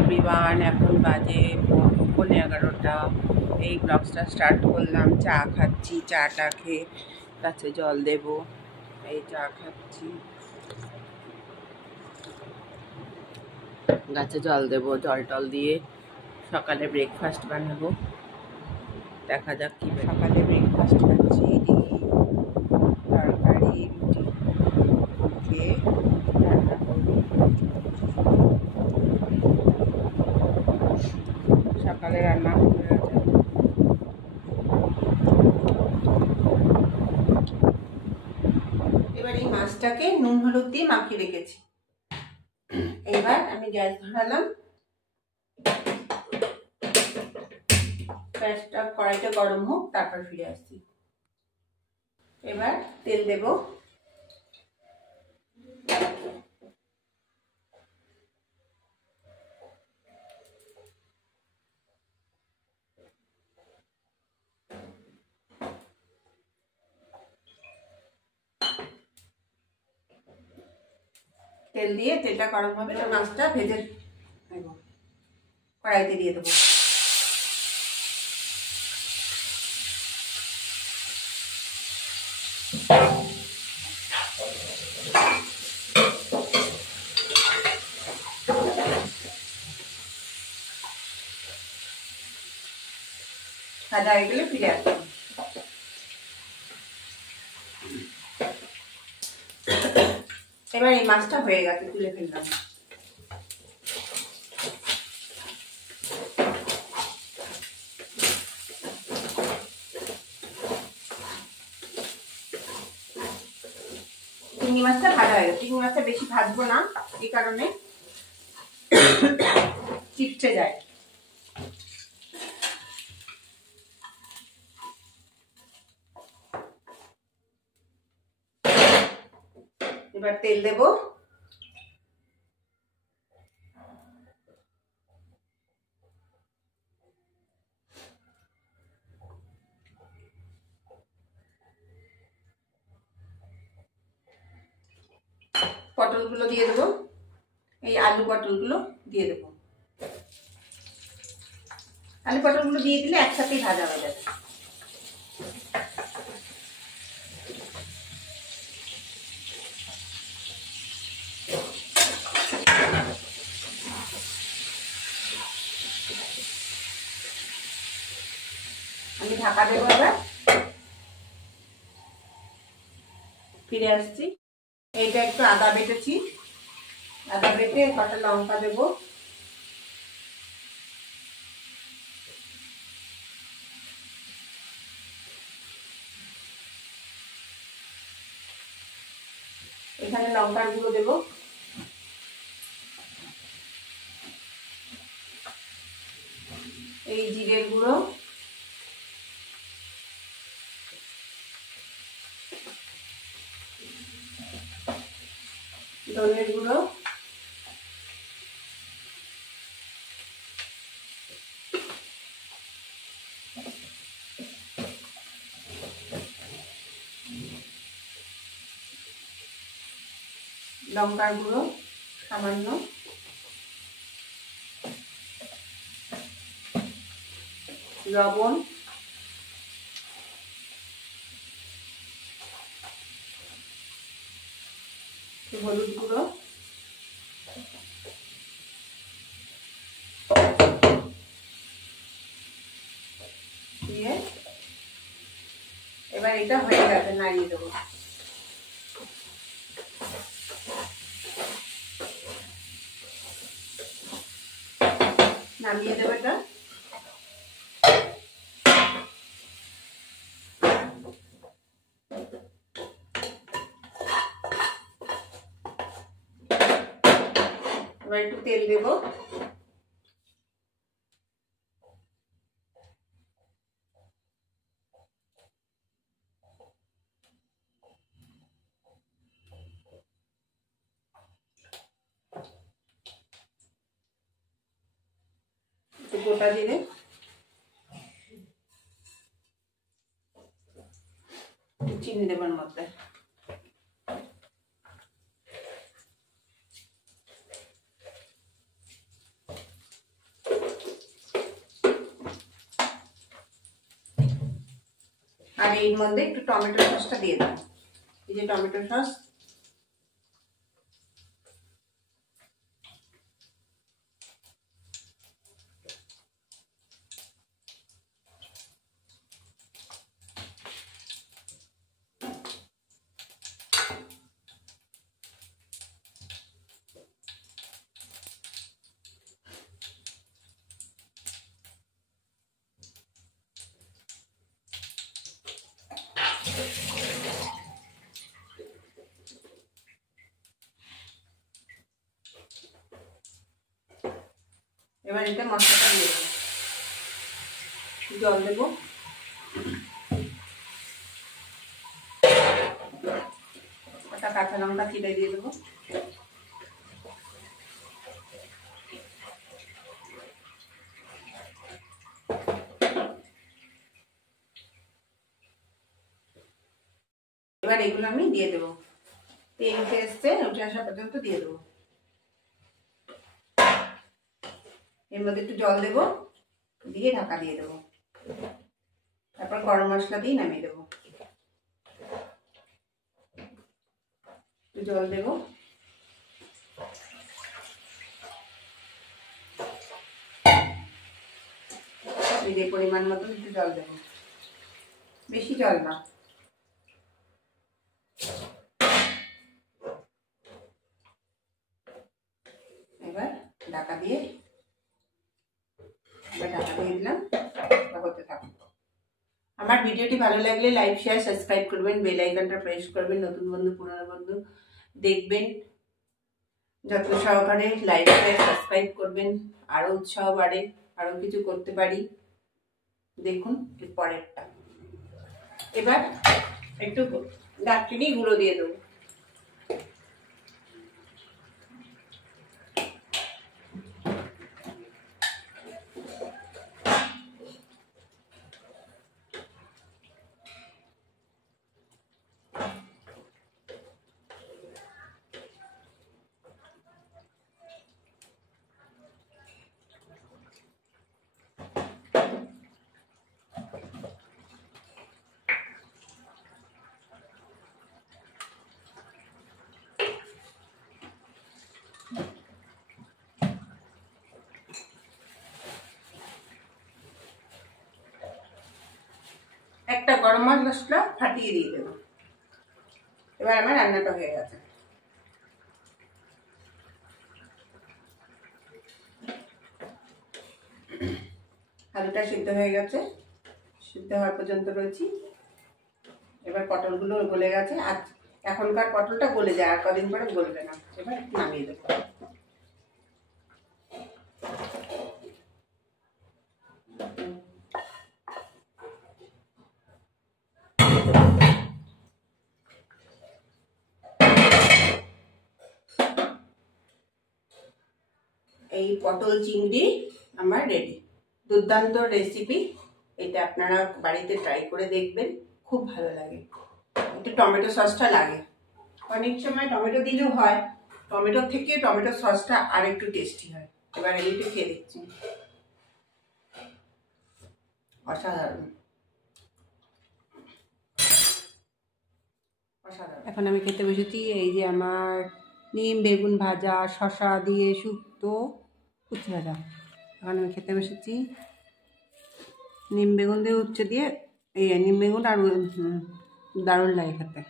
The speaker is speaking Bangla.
এভরিওয়ান, এখন বাজে 11:30। এই ব্লগটা স্টার্ট করলাম। চা খাচ্ছি, চাটা খেয়ে গাছে জল দেব। এই চা খাচ্ছি, গাছে জল দেব, জল টল দিয়ে সকালে ব্রেকফাস্ট বানাবো। দেখা যাক কি সকালে ব্রেকফাস্ট খাচ্ছি। তরকারি রুটি খেয়ে রান্না করবো। সকালে রান্না হয়ে গেছে। এবার এই মাছটাকে নুন হলুদ দিয়ে মাখিয়ে রেখেছি। এবার আমি গ্যাস ধরালাম, গ্যাসটা কড়াইটা গরম হোক, তারপর ফিরে আসছি। এবার তেল দেব। তেল দিয়ে তেলটা গরম হবে, তো মাছটা ভেজে নেব, কড়াইতে দিয়ে দেবো। ভাজা হয়ে গেলে ফিরে আসবো। এবার এই মাছটা হয়ে গেছে, তুলে ফেললাম। চিংড়ি মাছটা ভাজা হয়ে গেছে। চিংড়ি মাছটা বেশি ভাজবো না, এই কারণে চিপসে যায়। এবার তেল দেব। পটলগুলো দিয়ে দেবো, এই আলু পটলগুলো দিয়ে দেবো। আলু পটলগুলো দিয়ে দিলে একসাথেই ভাজা হয়ে যাবে। আমি ঢাকা দেবো। এবার ফিরে আসছি। এইটা একটু আদা বেটেছি, আদা বেটে কটা লঙ্কা দেবো। এখানে লঙ্কার গুঁড়ো দেবো, এই জিরের গুঁড়ো, ধনের গুঁড়ো, লঙ্কার গুঁড়ো সামান্য, লবণ, হলুদ গুঁড়ো, দিয়ে এবার এটা হয়ে গেছে, নাড়িয়ে দেবো। নামিয়ে দেবো এটা। এবার একটু তেল দেবো। গোটা জিরে, চিনি দেবার মধ্যে, এর মধ্যে একটু টমেটো সসটা দিয়ে দেবো। এই যে টমেটো সস, এবার এটা মশলাটা দিয়ে দেবো, জল দেবো, একটা কাঁচা লঙ্কা চিড়ে দিয়ে দেবো, এবার এগুলো আমি দিয়ে দেবো, তেল উঠে এসছে, উঠে আসা পর্যন্ত দিয়ে দেবো। এর মধ্যে একটু জল দেবো, দিয়ে ঢাকা দিয়ে দেবো, তারপর গরম মশলা দিয়ে নামিয়ে দেবো। একটু জল দেবো, এই পরিমাণ মতো একটু জল দেবো, বেশি জল না। এবার ঢাকা দিয়ে দিলাম, হতে থাকুন। আমার ভিডিওটি ভালো লাগলে লাইক শেয়ার সাবস্ক্রাইব করবেন, বেল আইকনটা প্রেস করবেন, নতুন বন্ধু পুরনো বন্ধু দেখবেন, যত্ন সহকারে লাইক শেয়ার সাবস্ক্রাইব করবেন, আরো উৎসাহ বাড়ে, আরো কিছু করতে পারি। দেখুন এর পরেরটা। এবার একটু দারচিনি গুঁড়ো দিয়ে দেবো, একটা গরম মশলা ফাটিয়ে দিয়ে দেবো। এবার আমার রান্নাটা হয়ে গেছে। আলুটা সিদ্ধ হয়ে গেছে, সিদ্ধ হওয়ার পর্যন্ত রয়েছি। এবার পটলগুলো গলে গেছে, আর এখনকার পটলটা গলে যায়, আর কদিন পরে গলবে না। এবার নামিয়ে দেবো। এই পটল চিংড়ি আমার রেডি। দুর্দান্ত রেসিপি, এটা আপনারা বাড়িতে ট্রাই করে দেখবেন, খুব ভালো লাগে। একটু টমেটো সসটা লাগে, অনেক সময় টমেটো দিলেও হয়, টমেটোর থেকে টমেটো সসটা আর একটু টেস্টি হয়। এবার আমি একটু খেয়ে দিচ্ছি, অসাধারণ অসাধারণ। এখন আমি খেতে বসেছি, এই যে আমার নিম বেগুন ভাজা, শসা দিয়ে শুক্তো, উচ্ছে ভাজা। এখন আমি খেতে বসেছি নিম বেগুন দিয়ে, উচ্ছে দিয়ে, এই নিম বেগুন আর দারুণ লাগে খেতে।